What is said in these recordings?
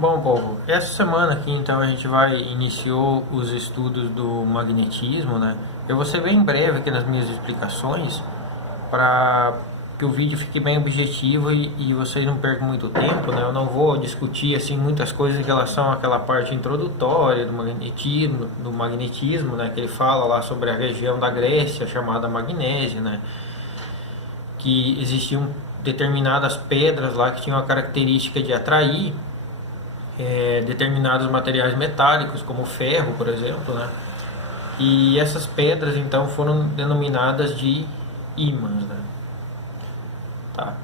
Bom, povo, essa semana aqui então a gente iniciou os estudos do magnetismo, né? Eu vou ser bem breve aqui nas minhas explicações para que o vídeo fique bem objetivo e vocês não percam muito tempo, né? Eu não vou discutir assim muitas coisas em relação àquela parte introdutória do magnetismo, né? Que ele fala lá sobre a região da Grécia chamada Magnésia, né? Que existiam determinadas pedras lá que tinham a característica de atrair determinados materiais metálicos, como o ferro, por exemplo, né? E essas pedras então foram denominadas de ímãs, né? Tá.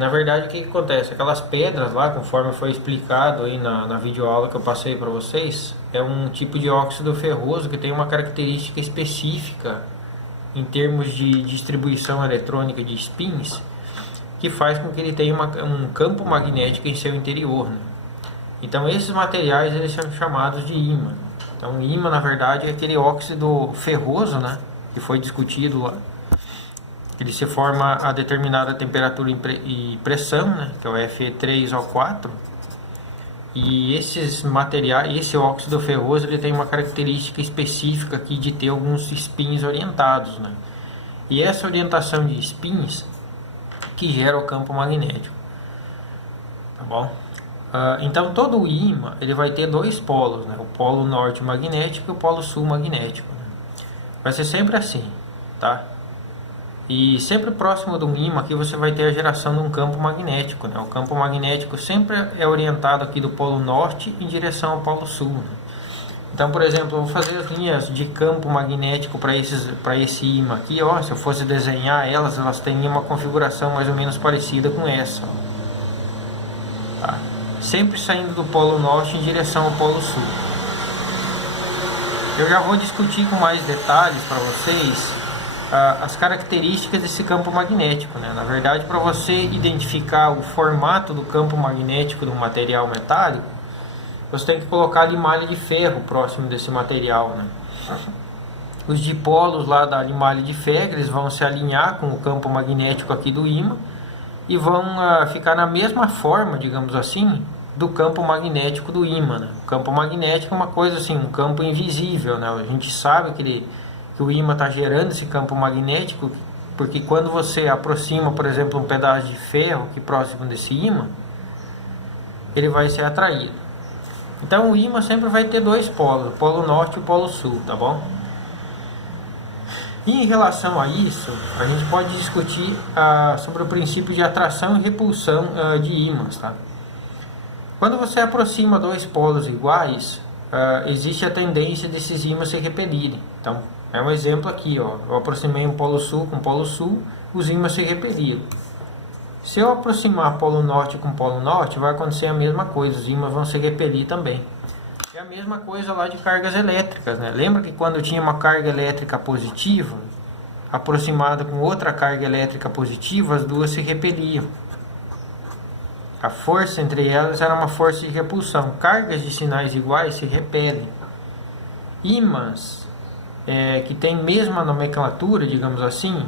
Na verdade, o que acontece? Aquelas pedras lá, conforme foi explicado aí na videoaula que eu passei para vocês, é um tipo de óxido ferroso que tem uma característica específica em termos de distribuição eletrônica de spins, que faz com que ele tenha um campo magnético em seu interior, né? Então esses materiais eles são chamados de ímã. Então ímã na verdade é aquele óxido ferroso, né, que foi discutido lá. Ele se forma a determinada temperatura e pressão, né, que é o Fe3O4. E esses materiais, esse óxido ferroso, ele tem uma característica específica aqui de ter alguns spins orientados, né? E essa orientação de spins que gera o campo magnético, tá bom? Então todo o ímã ele vai ter dois polos, né? O polo norte magnético e o polo sul magnético, né? Vai ser sempre assim, tá? E sempre próximo do ímã aqui você vai ter a geração de um campo magnético, né? O campo magnético sempre é orientado aqui do polo norte em direção ao polo sul, né? Então, por exemplo, eu vou fazer as linhas de campo magnético para esse ímã aqui, ó. Se eu fosse desenhar elas teriam uma configuração mais ou menos parecida com essa, ó. Tá? Sempre saindo do polo norte em direção ao polo sul. Eu já vou discutir com mais detalhes para vocês as características desse campo magnético, né? Na verdade, para você identificar o formato do campo magnético do material metálico, você tem que colocar limalha de ferro próximo desse material, né? Os dipolos lá da limalha de ferro eles vão se alinhar com o campo magnético aqui do ímã e vão ficar na mesma forma, digamos assim, do campo magnético do ímã, né? O campo magnético é uma coisa assim, um campo invisível, né? A gente sabe que o ímã está gerando esse campo magnético porque quando você aproxima, por exemplo, um pedaço de ferro aqui próximo desse ímã, ele vai ser atraído. Então o ímã sempre vai ter dois polos, o polo norte e o polo sul, tá bom? E em relação a isso, a gente pode discutir sobre o princípio de atração e repulsão de ímãs, tá? Quando você aproxima dois polos iguais, existe a tendência desses ímãs se repelirem. Então, é um exemplo aqui, ó. Eu aproximei um polo sul com polo sul, os ímãs se repeliram. Se eu aproximar polo norte com polo norte, vai acontecer a mesma coisa, os ímãs vão se repelir também. É a mesma coisa lá de cargas elétricas, né? Lembra que quando tinha uma carga elétrica positiva, aproximada com outra carga elétrica positiva, as duas se repeliam. A força entre elas era uma força de repulsão. Cargas de sinais iguais se repelem. Ímãs que tem mesma nomenclatura, digamos assim,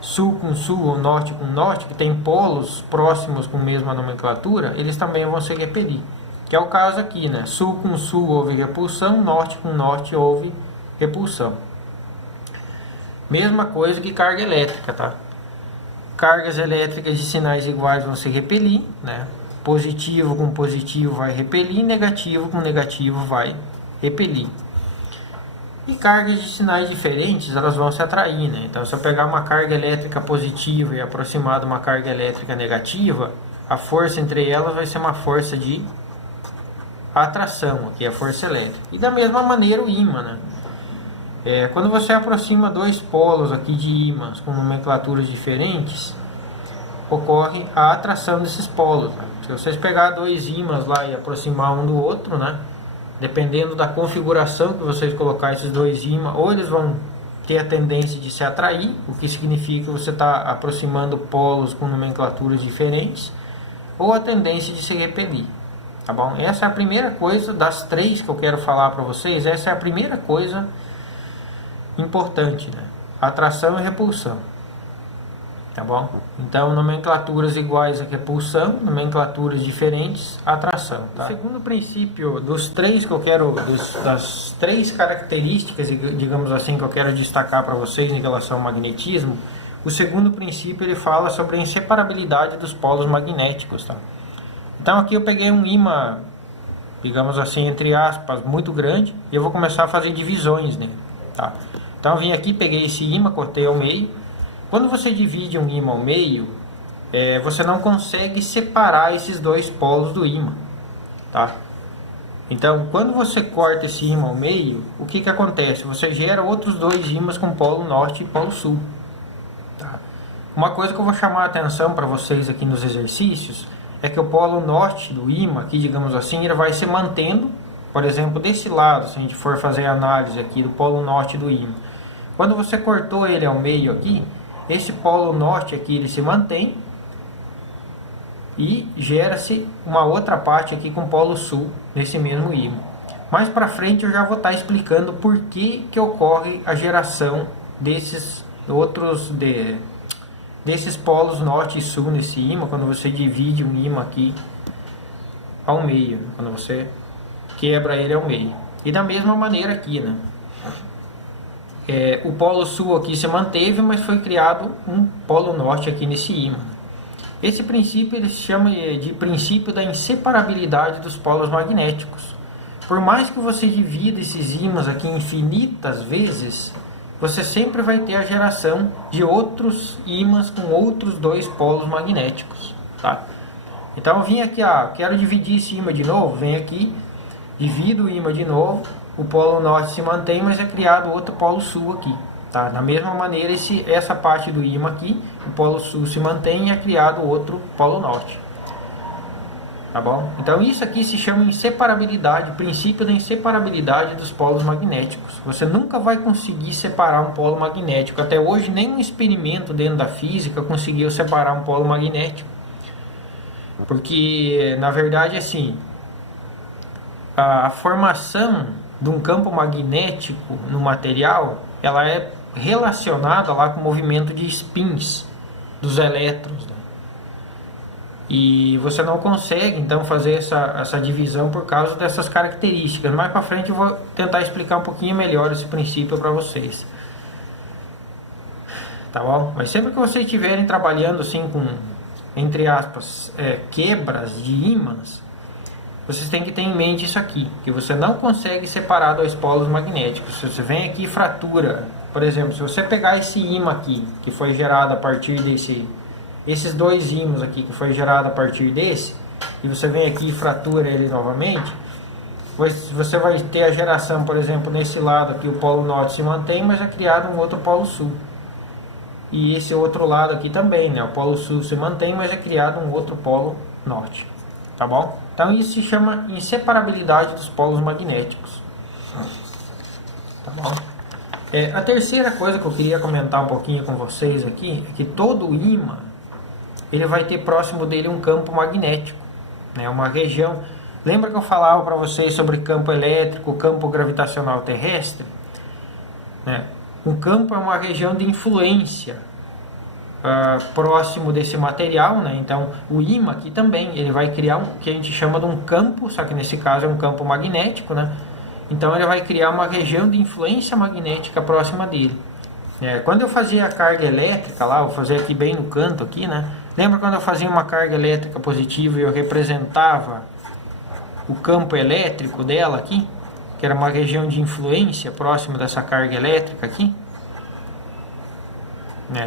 sul com sul ou norte com norte, que tem polos próximos com mesma nomenclatura, eles também vão se repelir. Que é o caso aqui, né? Sul com sul houve repulsão, norte com norte houve repulsão. Mesma coisa que carga elétrica, tá? Cargas elétricas de sinais iguais vão se repelir, né? Positivo com positivo vai repelir, negativo com negativo vai repelir. E cargas de sinais diferentes, elas vão se atrair, né? Então, se eu pegar uma carga elétrica positiva e aproximar de uma carga elétrica negativa, a força entre elas vai ser uma força de atração, aqui é a força elétrica. E da mesma maneira o ímã, né? Quando você aproxima dois polos aqui de ímãs com nomenclaturas diferentes, ocorre a atração desses polos, né? Se vocês pegar dois ímãs lá e aproximar um do outro, né? Dependendo da configuração que vocês colocar esses dois ímãs, ou eles vão ter a tendência de se atrair, o que significa que você está aproximando polos com nomenclaturas diferentes, ou a tendência de se repelir, tá bom? Essa é a primeira coisa das três que eu quero falar para vocês, essa é a primeira coisa importante, né? Atração e repulsão. tá bom? Então, nomenclaturas iguais a repulsão, nomenclaturas diferentes, atração, tá? O segundo princípio dos três que eu quero, das três características, digamos assim, que eu quero destacar para vocês em relação ao magnetismo, o segundo princípio ele fala sobre a inseparabilidade dos polos magnéticos, tá? Então, aqui eu peguei um ímã, digamos assim, entre aspas, muito grande, e eu vou começar a fazer divisões nele, tá? Então, eu vim aqui, peguei esse ímã, cortei ao meio. Quando você divide um ímã ao meio, você não consegue separar esses dois polos do ímã, tá? Então, quando você corta esse ímã ao meio, o que acontece? Você gera outros dois ímãs com polo norte e polo sul, tá? Uma coisa que eu vou chamar a atenção para vocês aqui nos exercícios é que o polo norte do ímã, aqui, digamos assim, ele vai se mantendo, por exemplo, desse lado, se a gente for fazer a análise aqui do polo norte do ímã. Quando você cortou ele ao meio aqui, esse polo norte aqui ele se mantém e gera-se uma outra parte aqui com polo sul nesse mesmo ímã. Mais para frente eu já vou estar explicando por que ocorre a geração desses desses polos norte e sul nesse ímã, quando você divide um ímã aqui ao meio, quando você quebra ele ao meio. E da mesma maneira aqui, né? O polo sul aqui se manteve, mas foi criado um polo norte aqui nesse ímã. Esse princípio ele se chama de princípio da inseparabilidade dos polos magnéticos. Por mais que você divida esses ímãs aqui infinitas vezes, você sempre vai ter a geração de outros ímãs com outros dois polos magnéticos, tá? Então eu vim aqui, quero dividir esse ímã de novo, venho aqui, divido o ímã de novo. O polo norte se mantém, mas é criado outro polo sul aqui, tá? Da mesma maneira, essa parte do ímã aqui, o polo sul se mantém e é criado outro polo norte, tá bom? Então isso aqui se chama inseparabilidade, o princípio da inseparabilidade dos polos magnéticos. Você nunca vai conseguir separar um polo magnético. Até hoje, nenhum experimento dentro da física conseguiu separar um polo magnético, porque na verdade assim, a formação de um campo magnético no material, ela é relacionada lá com o movimento de spins dos elétrons, né? E você não consegue então fazer essa divisão por causa dessas características. Mais para frente eu vou tentar explicar um pouquinho melhor esse princípio para vocês, tá bom? Mas sempre que vocês estiverem trabalhando assim com, entre aspas, quebras de ímãs, vocês têm que ter em mente isso aqui, que você não consegue separar dois polos magnéticos. Se você vem aqui e fratura, por exemplo, se você pegar esse ímã aqui, que foi gerado a partir esses dois ímãs aqui, que foi gerado a partir desse, e você vem aqui e fratura ele novamente, você vai ter a geração, por exemplo, nesse lado aqui o polo norte se mantém, mas é criado um outro polo sul. E esse outro lado aqui também, né? O polo sul se mantém, mas é criado um outro polo norte. Tá bom? Então isso se chama inseparabilidade dos polos magnéticos. Tá bom? A terceira coisa que eu queria comentar um pouquinho com vocês aqui é que todo ímã ele vai ter próximo dele um campo magnético, né? Uma região. Lembra que eu falava para vocês sobre campo elétrico, campo gravitacional terrestre, né? Um campo é uma região de influência próximo desse material, né? Então o ímã aqui também ele vai criar um que a gente chama de um campo, só que nesse caso é um campo magnético, né? Então ele vai criar uma região de influência magnética próxima dele. Quando eu fazia a carga elétrica lá, vou fazer aqui bem no canto aqui, né? Lembra quando eu fazia uma carga elétrica positiva e eu representava o campo elétrico dela aqui, que era uma região de influência próxima dessa carga elétrica aqui?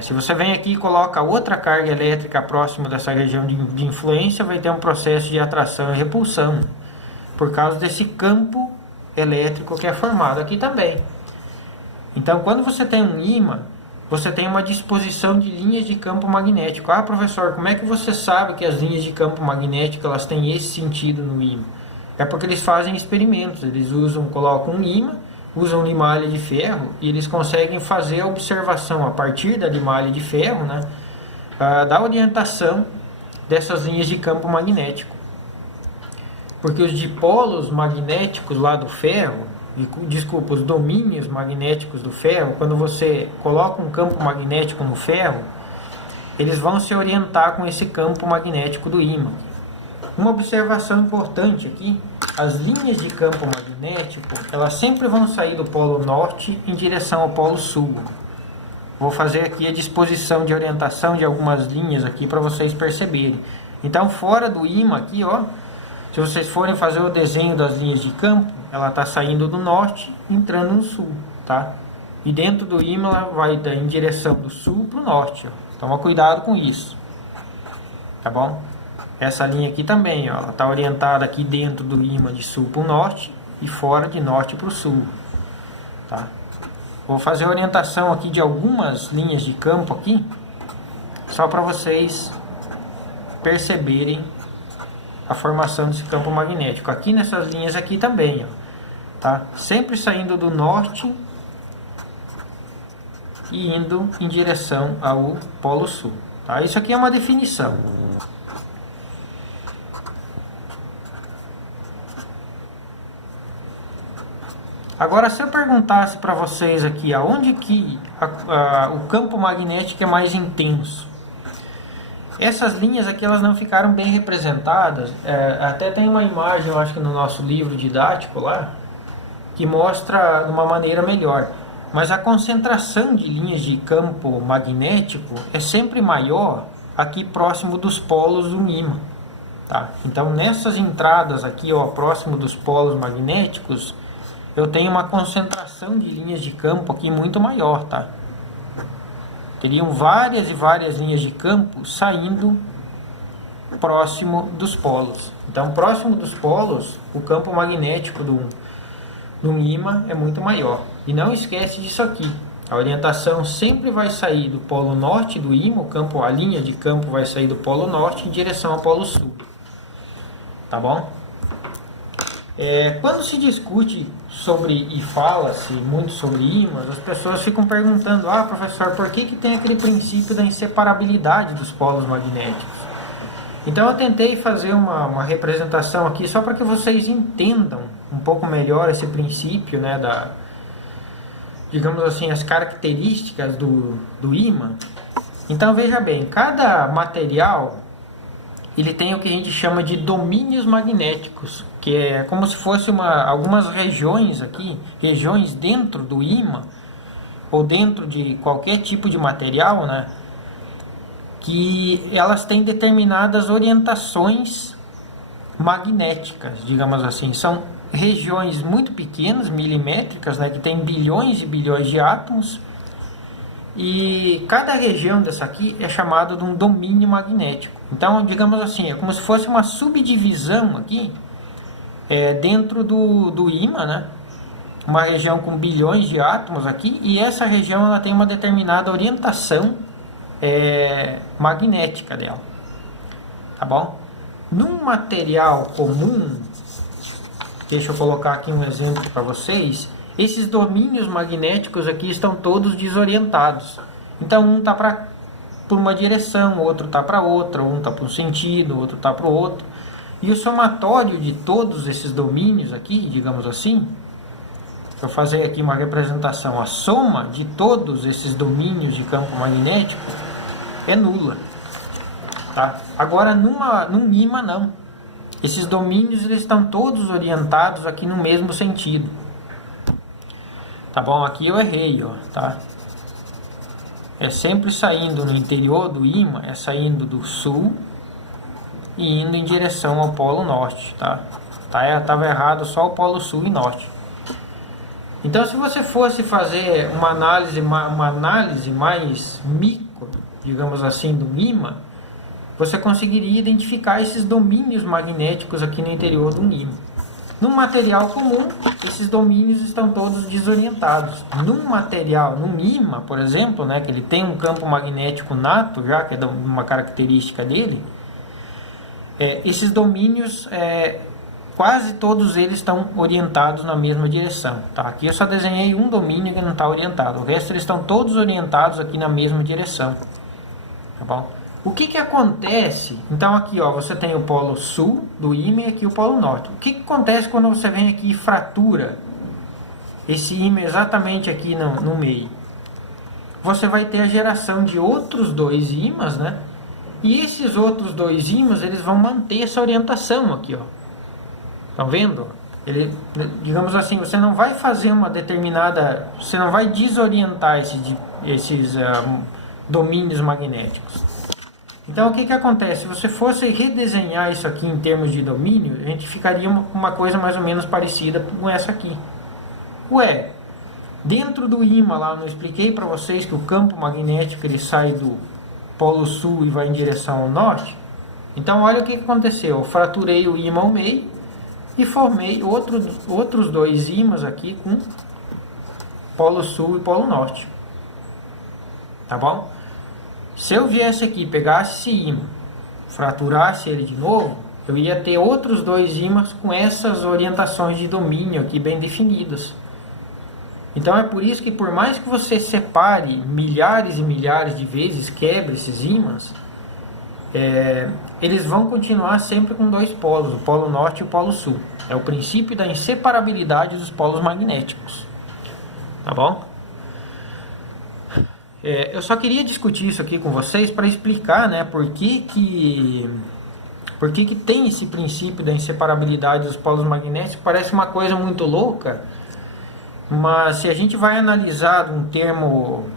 Se você vem aqui e coloca outra carga elétrica próxima dessa região de influência, vai ter um processo de atração e repulsão, por causa desse campo elétrico que é formado aqui também. Então, quando você tem um ímã, você tem uma disposição de linhas de campo magnético. Ah, professor, como é que você sabe que as linhas de campo magnético elas têm esse sentido no ímã? É porque eles fazem experimentos, eles colocam um ímã, usam limalha de ferro e eles conseguem fazer a observação a partir da limalha de ferro, né, da orientação dessas linhas de campo magnético. Porque os dipolos magnéticos lá do ferro, desculpa, os domínios magnéticos do ferro, quando você coloca um campo magnético no ferro, eles vão se orientar com esse campo magnético do ímã. Uma observação importante aqui, as linhas de campo magnético, elas sempre vão sair do polo norte em direção ao polo sul. Vou fazer aqui a disposição de orientação de algumas linhas aqui para vocês perceberem. Então, fora do ímã aqui, ó, se vocês forem fazer o desenho das linhas de campo, ela está saindo do norte, entrando no sul, tá? E dentro do ímã ela vai em direção do sul para o norte, ó. Toma cuidado com isso, tá bom? Essa linha aqui também, ó, ela está orientada aqui dentro do ímã de sul para o norte e fora de norte para o sul, tá? Vou fazer a orientação aqui de algumas linhas de campo aqui, só para vocês perceberem a formação desse campo magnético. Aqui nessas linhas aqui também, ó, tá? Sempre saindo do norte e indo em direção ao polo sul, tá? Isso aqui é uma definição. Agora, se eu perguntasse para vocês aqui, aonde que o campo magnético é mais intenso? Essas linhas aqui, elas não ficaram bem representadas. Até tem uma imagem, eu acho que no nosso livro didático lá, que mostra de uma maneira melhor. Mas a concentração de linhas de campo magnético é sempre maior aqui próximo dos polos do ímã, tá? Então, nessas entradas aqui, ó, próximo dos polos magnéticos, eu tenho uma concentração de linhas de campo aqui muito maior, tá? Teriam várias e várias linhas de campo saindo próximo dos polos. Então, próximo dos polos, o campo magnético do ímã é muito maior. E não esquece disso aqui. A orientação sempre vai sair do polo norte do ímã, a linha de campo vai sair do polo norte em direção ao polo sul. Tá bom? Quando se discute sobre e fala-se muito sobre ímãs, as pessoas ficam perguntando: professor, por que tem aquele princípio da inseparabilidade dos polos magnéticos? Então eu tentei fazer uma representação aqui só para que vocês entendam um pouco melhor esse princípio, né, digamos assim, as características do ímã. Então veja bem, cada material ele tem o que a gente chama de domínios magnéticos, que é como se fosse algumas regiões aqui, regiões dentro do ímã, ou dentro de qualquer tipo de material, né, que elas têm determinadas orientações magnéticas, digamos assim. São regiões muito pequenas, milimétricas, né, que tem bilhões e bilhões de átomos, e cada região dessa aqui é chamada de um domínio magnético. Então, digamos assim, é como se fosse uma subdivisão aqui, dentro do ímã, né? Uma região com bilhões de átomos aqui, e essa região ela tem uma determinada orientação magnética dela. Tá bom? Num material comum, deixa eu colocar aqui um exemplo para vocês. Esses domínios magnéticos aqui estão todos desorientados. Então, um está por uma direção, o outro está para outra, um está para um sentido, o outro está para o outro. E o somatório de todos esses domínios aqui, digamos assim, deixa eu fazer aqui uma representação, a soma de todos esses domínios de campo magnético é nula. Tá? Agora, num ímã, não. Esses domínios eles estão todos orientados aqui no mesmo sentido. Tá bom? Aqui eu errei, ó, tá? É sempre saindo no interior do ímã, é saindo do sul e indo em direção ao polo norte, tá? Tava errado só o polo sul e norte. Então, se você fosse fazer uma análise mais micro, digamos assim, do ímã, você conseguiria identificar esses domínios magnéticos aqui no interior do ímã. Num material comum, esses domínios estão todos desorientados. Num ímã, por exemplo, né, que ele tem um campo magnético nato, já que é uma característica dele, esses domínios, quase todos eles estão orientados na mesma direção. Tá? Aqui eu só desenhei um domínio que não está orientado. O resto eles estão todos orientados aqui na mesma direção. Tá bom? O que acontece? Então aqui, ó, você tem o polo sul do ímã e aqui o polo norte. O que acontece quando você vem aqui e fratura esse ímã exatamente aqui no meio? você vai ter a geração de outros dois ímãs, né? E esses outros dois ímãs, eles vão manter essa orientação aqui, ó. Estão vendo? Ele, digamos assim, você não vai fazer uma determinada... Você não vai desorientar esses domínios magnéticos. Então, o que acontece? Se você fosse redesenhar isso aqui em termos de domínio, a gente ficaria uma coisa mais ou menos parecida com essa aqui. Ué, dentro do ímã lá, eu não expliquei para vocês que o campo magnético ele sai do polo sul e vai em direção ao norte? Então, olha o que aconteceu. Eu fraturei o ímã ao meio e formei outros dois ímãs aqui com polo sul e polo norte. Tá bom? Se eu viesse aqui, pegasse esse ímã, fraturasse ele de novo, eu ia ter outros dois ímãs com essas orientações de domínio aqui bem definidas. Então é por isso que por mais que você separe milhares e milhares de vezes, quebre esses ímãs, eles vão continuar sempre com dois polos, o polo norte e o polo sul. É o princípio da inseparabilidade dos polos magnéticos. Tá bom? Eu só queria discutir isso aqui com vocês para explicar, né, por que tem esse princípio da inseparabilidade dos polos magnéticos. Parece uma coisa muito louca, mas se a gente vai analisar um termo,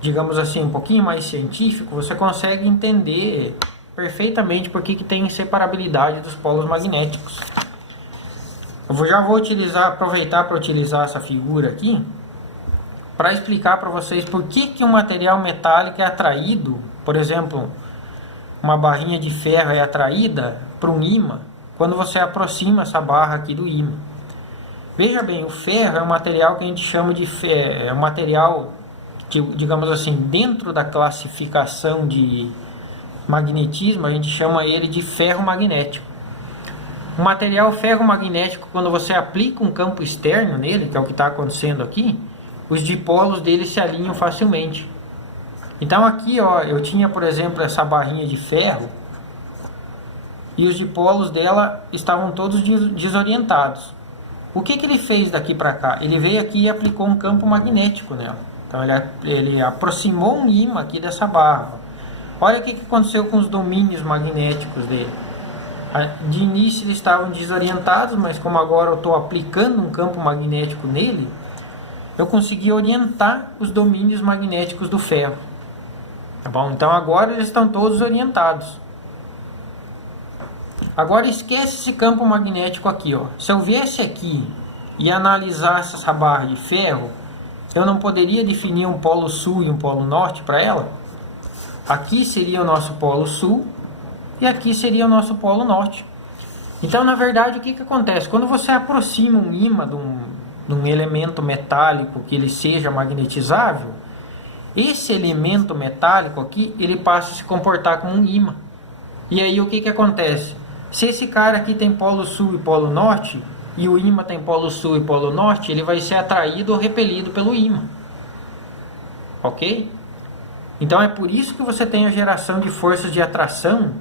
digamos assim, um pouquinho mais científico, você consegue entender perfeitamente por que tem inseparabilidade dos polos magnéticos. Eu já vou aproveitar para utilizar essa figura aqui para explicar para vocês por que um material metálico é atraído, por exemplo, uma barrinha de ferro é atraída para um ímã quando você aproxima essa barra aqui do ímã. Veja bem, o ferro é um material que a gente chama de ferro, é um material, digamos assim, dentro da classificação de magnetismo, a gente chama ele de ferro magnético. O material ferromagnético, quando você aplica um campo externo nele, que é o que está acontecendo aqui, os dipolos dele se alinham facilmente. Então aqui, ó, eu tinha, por exemplo, essa barrinha de ferro e os dipolos dela estavam todos desorientados. O que ele fez daqui para cá? Ele veio aqui e aplicou um campo magnético nela. Então ele aproximou um ímã aqui dessa barra. Olha o que aconteceu com os domínios magnéticos dele. De início eles estavam desorientados, mas como agora eu estou aplicando um campo magnético nele, eu consegui orientar os domínios magnéticos do ferro. Tá bom? Então agora eles estão todos orientados. Agora esquece esse campo magnético aqui, ó. Se eu viesse aqui e analisasse essa barra de ferro, eu não poderia definir um polo sul e um polo norte para ela? Aqui seria o nosso polo sul e aqui seria o nosso polo norte. Então, na verdade, o que acontece? Quando você aproxima um ímã de um elemento metálico que ele seja magnetizável, esse elemento metálico aqui, ele passa a se comportar como um ímã. E aí o que acontece? Se esse cara aqui tem polo sul e polo norte, e o ímã tem polo sul e polo norte, ele vai ser atraído ou repelido pelo ímã. Ok? Então é por isso que você tem a geração de forças de atração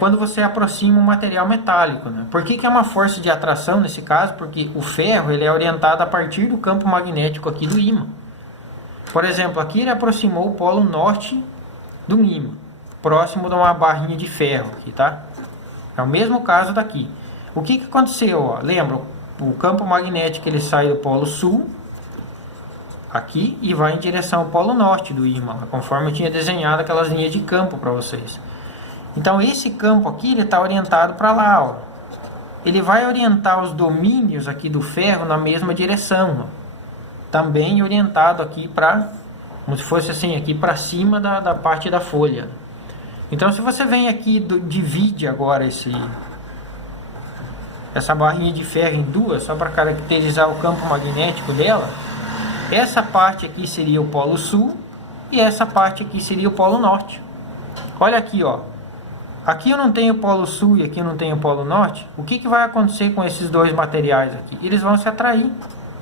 quando você aproxima um material metálico, né? Por que é uma força de atração nesse caso? Porque o ferro ele é orientado a partir do campo magnético aqui do ímã. Por exemplo, aqui ele aproximou o polo norte do ímã, próximo de uma barrinha de ferro aqui, tá? É o mesmo caso daqui. O que aconteceu? Ó? Lembra, o campo magnético ele sai do polo sul aqui e vai em direção ao polo norte do ímã, conforme eu tinha desenhado aquelas linhas de campo para vocês. Então esse campo aqui ele está orientado para lá, ó. Ele vai orientar os domínios aqui do ferro na mesma direção, ó. Também orientado aqui para, como se fosse assim, aqui para cima da parte da folha. Então se você vem aqui divide agora essa barrinha de ferro em duas, só para caracterizar o campo magnético dela, essa parte aqui seria o polo sul e essa parte aqui seria o polo norte. Olha aqui, ó. Aqui eu não tenho polo sul e aqui eu não tenho polo norte. O que vai acontecer com esses dois materiais aqui? Eles vão se atrair.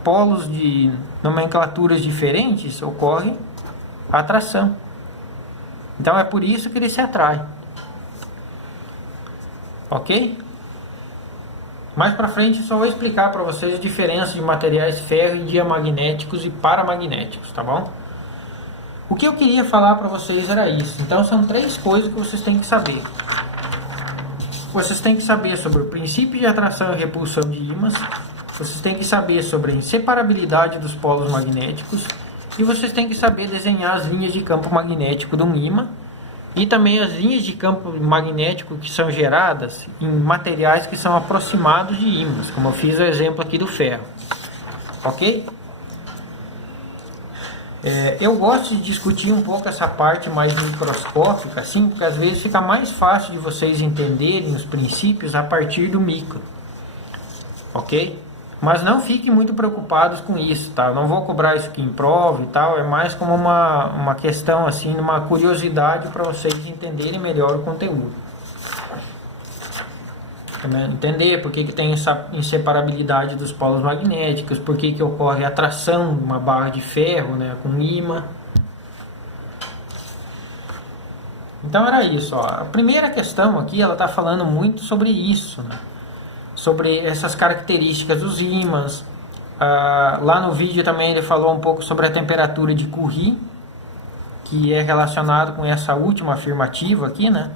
Polos de nomenclaturas diferentes ocorre a atração. Então é por isso que eles se atraem. Ok? Mais para frente só vou explicar para vocês a diferença de materiais ferro e diamagnéticos e paramagnéticos, tá bom? O que eu queria falar para vocês era isso. Então são 3 coisas que vocês têm que saber. Vocês têm que saber sobre o princípio de atração e repulsão de ímãs. Vocês têm que saber sobre a inseparabilidade dos polos magnéticos. E vocês têm que saber desenhar as linhas de campo magnético de um ímã. E também as linhas de campo magnético que são geradas em materiais que são aproximados de ímãs. Como eu fiz o exemplo aqui do ferro. Ok? Eu gosto de discutir um pouco essa parte mais microscópica, assim, porque às vezes fica mais fácil de vocês entenderem os princípios a partir do micro, ok? Mas não fiquem muito preocupados com isso, tá? Eu não vou cobrar isso aqui em prova e tal, é mais como uma questão, assim, uma curiosidade para vocês entenderem melhor o conteúdo. Entender por que tem essa inseparabilidade dos polos magnéticos, por que ocorre a atração de uma barra de ferro, né, com ímã. Então era isso, ó. A primeira questão aqui, ela está falando muito sobre isso, né? Sobre essas características dos ímãs. Lá no vídeo também ele falou um pouco sobre a temperatura de Curie, que é relacionado com essa última afirmativa aqui, né?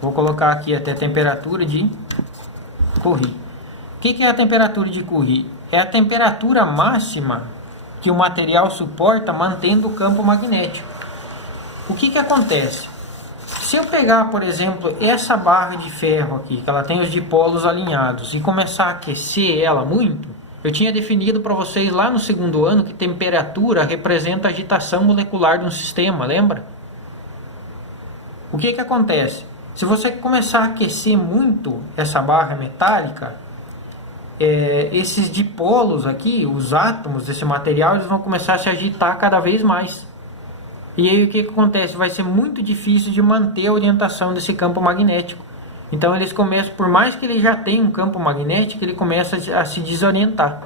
Vou colocar aqui até a temperatura de Curie. O que é a temperatura de Curie? É a temperatura máxima que o material suporta mantendo o campo magnético. O que acontece? Se eu pegar, por exemplo, essa barra de ferro aqui, que ela tem os dipolos alinhados, e começar a aquecer ela muito, eu tinha definido para vocês lá no 2º ano que temperatura representa a agitação molecular de um sistema, lembra? O que acontece? Se você começar a aquecer muito essa barra metálica, esses dipolos aqui, os átomos desse material, eles vão começar a se agitar cada vez mais. E aí o que acontece? Vai ser muito difícil de manter a orientação desse campo magnético. Então eles começam, por mais que ele já tenha um campo magnético, ele começa a se desorientar.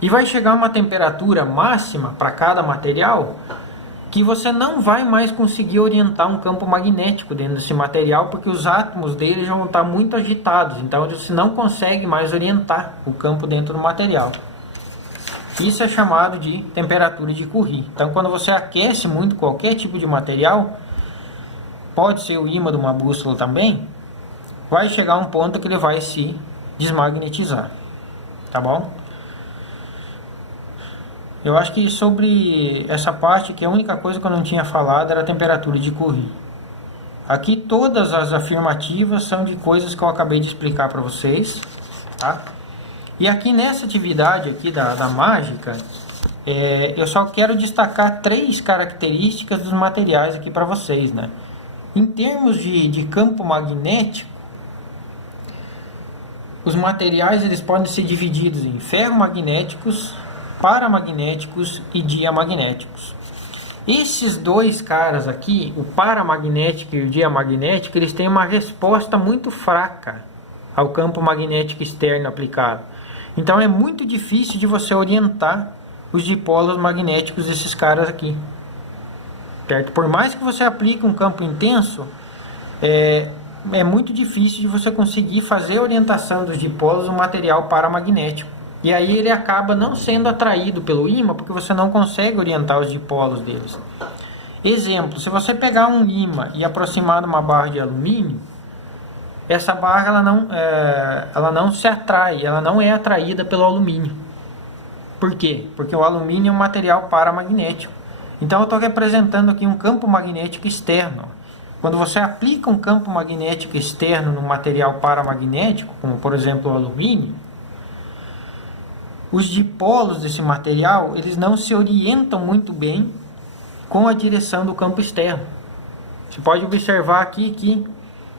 E vai chegar uma temperatura máxima para cada material que você não vai mais conseguir orientar um campo magnético dentro desse material, porque os átomos dele já vão estar muito agitados, então você não consegue mais orientar o campo dentro do material. Isso é chamado de temperatura de Curie. Então quando você aquece muito qualquer tipo de material, pode ser o ímã de uma bússola também, vai chegar um ponto que ele vai se desmagnetizar, tá bom? Eu acho que sobre essa parte, que a única coisa que eu não tinha falado era a temperatura de Curie. Aqui todas as afirmativas são de coisas que eu acabei de explicar para vocês, tá? E aqui nessa atividade aqui da mágica, eu só quero destacar 3 características dos materiais aqui para vocês, né? Em termos de campo magnético, os materiais eles podem ser divididos em ferromagnéticos, paramagnéticos e diamagnéticos. Esses 2 caras aqui, o paramagnético e o diamagnético, eles têm uma resposta muito fraca ao campo magnético externo aplicado. Então é muito difícil de você orientar os dipolos magnéticos desses caras aqui. Certo? Por mais que você aplique um campo intenso, é muito difícil de você conseguir fazer a orientação dos dipolos no material paramagnético. E aí ele acaba não sendo atraído pelo ímã, porque você não consegue orientar os dipolos deles. Exemplo, se você pegar um ímã e aproximar de uma barra de alumínio, essa barra ela não se atrai, ela não é atraída pelo alumínio. Por quê? Porque o alumínio é um material paramagnético. Então eu estou representando aqui um campo magnético externo. Quando você aplica um campo magnético externo no material paramagnético, como por exemplo o alumínio, os dipolos desse material eles não se orientam muito bem com a direção do campo externo. Você pode observar aqui que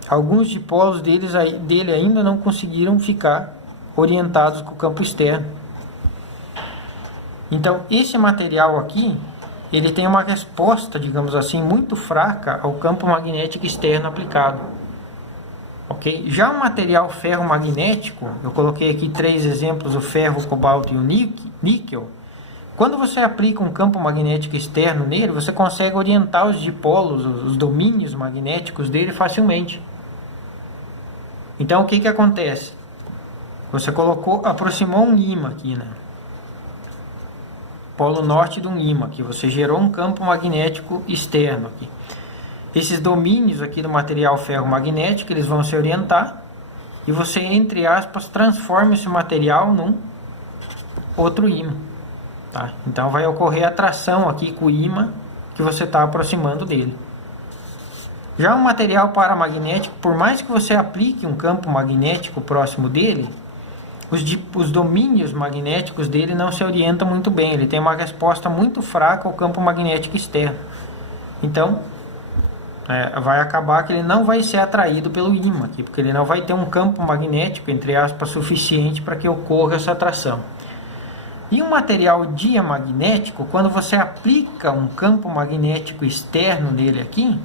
alguns dipolos dele ainda não conseguiram ficar orientados com o campo externo. Então esse material aqui ele tem uma resposta, digamos assim, muito fraca ao campo magnético externo aplicado. Ok? Já o material ferromagnético, eu coloquei aqui 3 exemplos, o ferro, o cobalto e o níquel. Quando você aplica um campo magnético externo nele, você consegue orientar os dipolos, os domínios magnéticos dele facilmente. Então o que acontece? Você aproximou um ímã aqui, né? polo norte de um ímã, que você gerou um campo magnético externo aqui. Esses domínios aqui do material ferromagnético, eles vão se orientar e você, entre aspas, transforma esse material num outro ímã. Tá? Então vai ocorrer atração aqui com o ímã que você está aproximando dele. Já o material paramagnético, por mais que você aplique um campo magnético próximo dele, os domínios magnéticos dele não se orientam muito bem. Ele tem uma resposta muito fraca ao campo magnético externo. Então, vai acabar que ele não vai ser atraído pelo ímã aqui, porque ele não vai ter um campo magnético, entre aspas, suficiente para que ocorra essa atração. E um material diamagnético, quando você aplica um campo magnético externo nele aqui,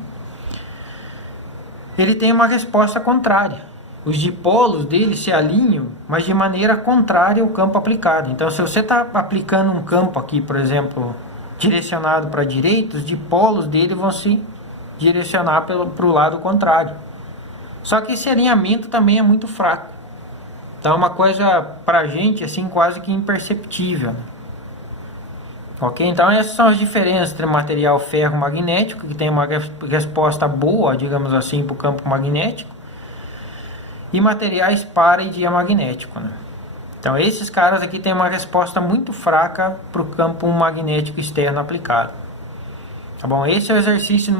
ele tem uma resposta contrária. Os dipolos dele se alinham, mas de maneira contrária ao campo aplicado. Então, se você está aplicando um campo aqui, por exemplo, direcionado para a direita, os dipolos dele vão se direcionar para o lado contrário. Só que esse alinhamento também é muito fraco. Então, é uma coisa para a gente assim, quase que imperceptível. Ok? Então, essas são as diferenças entre material ferromagnético, que tem uma resposta boa, digamos assim, para o campo magnético, e materiais para e diamagnético. Né? Então, esses caras aqui têm uma resposta muito fraca para o campo magnético externo aplicado. Tá bom? Esse é o exercício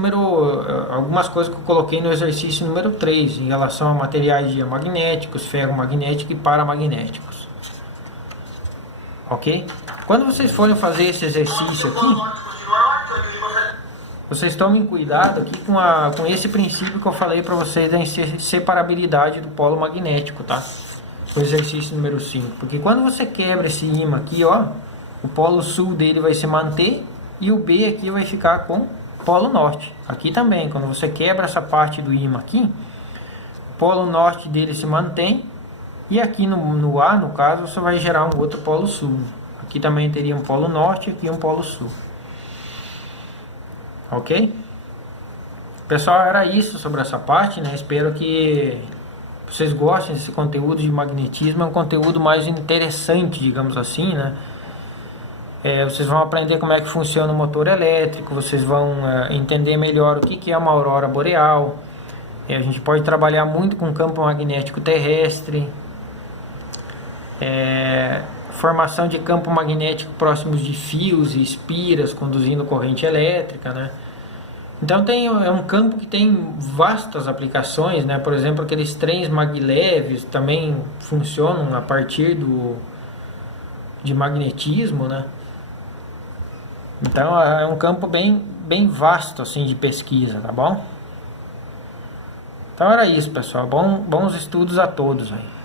algumas coisas que eu coloquei no exercício número 3, em relação a materiais diamagnéticos, ferromagnéticos e paramagnéticos. Ok? Quando vocês forem fazer esse exercício aqui, vocês tomem cuidado aqui com esse princípio que eu falei para vocês da separabilidade do polo magnético, tá? O exercício número 5. Porque quando você quebra esse ímã aqui, ó, o polo sul dele vai se manter e o B aqui vai ficar com o polo norte. Aqui também, quando você quebra essa parte do ímã aqui, o polo norte dele se mantém. E aqui no A, no caso, você vai gerar um outro polo sul. Aqui também teria um polo norte e aqui um polo sul. Ok? Pessoal, era isso sobre essa parte, né? Espero que vocês gostem desse conteúdo de magnetismo. É um conteúdo mais interessante, digamos assim, né? Vocês vão aprender como é que funciona o motor elétrico. Vocês vão entender melhor o que é uma aurora boreal. A gente pode trabalhar muito com campo magnético terrestre. Formação de campo magnético próximos de fios e espiras conduzindo corrente elétrica, né? Então é um campo que tem vastas aplicações, né? Por exemplo, aqueles trens magleves também funcionam a partir de magnetismo, né? Então é um campo bem vasto assim de pesquisa, tá bom? Então era isso, pessoal. Bons estudos a todos aí.